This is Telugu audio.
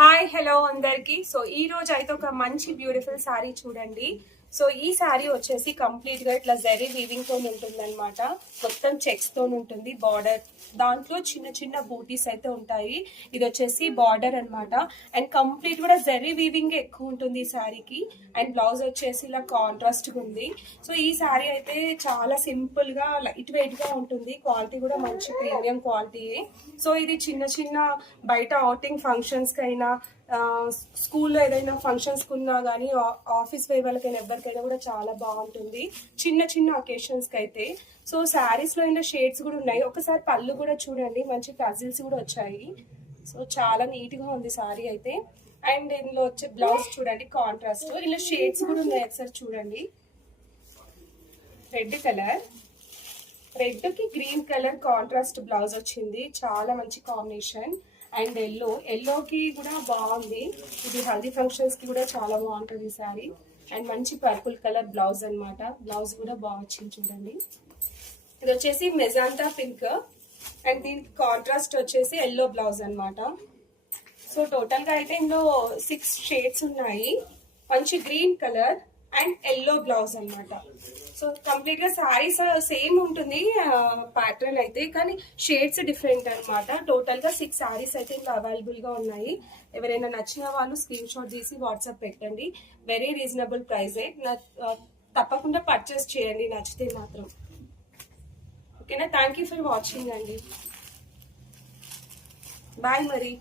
హాయ్ హలో అందరికి. సో ఈ రోజు అయితే ఒక మంచి బ్యూటిఫుల్ సారీ చూడండి. సో ఈ సారీ వచ్చేసి కంప్లీట్ గా ఇట్లా జరీ వీవింగ్ తో ఉంటుంది అనమాట. మొత్తం చెక్స్ తో ఉంటుంది. బార్డర్ దాంట్లో చిన్న చిన్న బూటీస్ అయితే ఉంటాయి. ఇది వచ్చేసి బార్డర్ అనమాట. అండ్ కంప్లీట్ కూడా జరీ వీవింగ్ ఎక్కువ ఉంటుంది ఈ సారీకి. అండ్ బ్లౌజ్ వచ్చేసి ఇలా కాంట్రాస్ట్ ఉంది. సో ఈ సారీ అయితే చాలా సింపుల్ గా లైట్ వెయిట్ గా ఉంటుంది. క్వాలిటీ కూడా మంచి ప్రీమియం క్వాలిటీ. సో ఇది చిన్న చిన్న బయట అవుటింగ్ ఫంక్షన్స్ కైనా స్కూల్లో ఏదైనా ఫంక్షన్స్ కున్నా కానీ ఆఫీస్ వేర్ వాళ్ళకైనా ఎవరికైనా కూడా చాలా బాగుంటుంది చిన్న చిన్న అకేషన్స్ కి అయితే. సో శారీస్ లో ఇలా షేడ్స్ కూడా ఉన్నాయి. ఒకసారి పళ్ళు కూడా చూడండి, మంచి టజిల్స్ కూడా వచ్చాయి. సో చాలా నీట్ గా ఉంది సారీ అయితే. అండ్ ఇందులో వచ్చే బ్లౌజ్ చూడండి కాంట్రాస్ట్. ఇలా షేడ్స్ కూడా ఉన్నాయి, ఒకసారి చూడండి. రెడ్ కలర్, రెడ్ కి గ్రీన్ కలర్ కాంట్రాస్ట్ బ్లౌజ్ వచ్చింది. చాలా మంచి కాంబినేషన్. అండ్ ఎల్లోకి కూడా బాగుంది. ఇది హల్దీ ఫంక్షన్స్ కి కూడా చాలా బాగుంటుంది ఈ సారీ. అండ్ మంచి పర్పుల్ కలర్ బ్లౌజ్ అనమాట. బ్లౌజ్ కూడా బాగా వచ్చింది చూడండి. ఇది వచ్చేసి మెజాంతా పింక్ అండ్ దీనికి కాంట్రాస్ట్ వచ్చేసి ఎల్లో బ్లౌజ్ అనమాట. సో టోటల్ గా అయితే ఇందులో 6 షేడ్స్ ఉన్నాయి. మంచి green colour and yellow blouse అనమాట. సో కంప్లీట్ గా సారీస్ సేమ్ ఉంటుంది ప్యాటర్న్ అయితే, కానీ షేడ్స్ డిఫరెంట్ అనమాట. టోటల్ గా 6 సారీస్ అయితే ఇంకా అవైలబుల్ గా ఉన్నాయి. ఎవరైనా నచ్చిన వాళ్ళు స్క్రీన్ షాట్ తీసి వాట్సాప్ పెట్టండి. Very reasonable price. తప్పకుండా పర్చేస్ చేయండి నచ్చితే మాత్రం. ఓకేనా? థ్యాంక్ యూ ఫర్ వాచింగ్ అండి. బాయ్ మరి.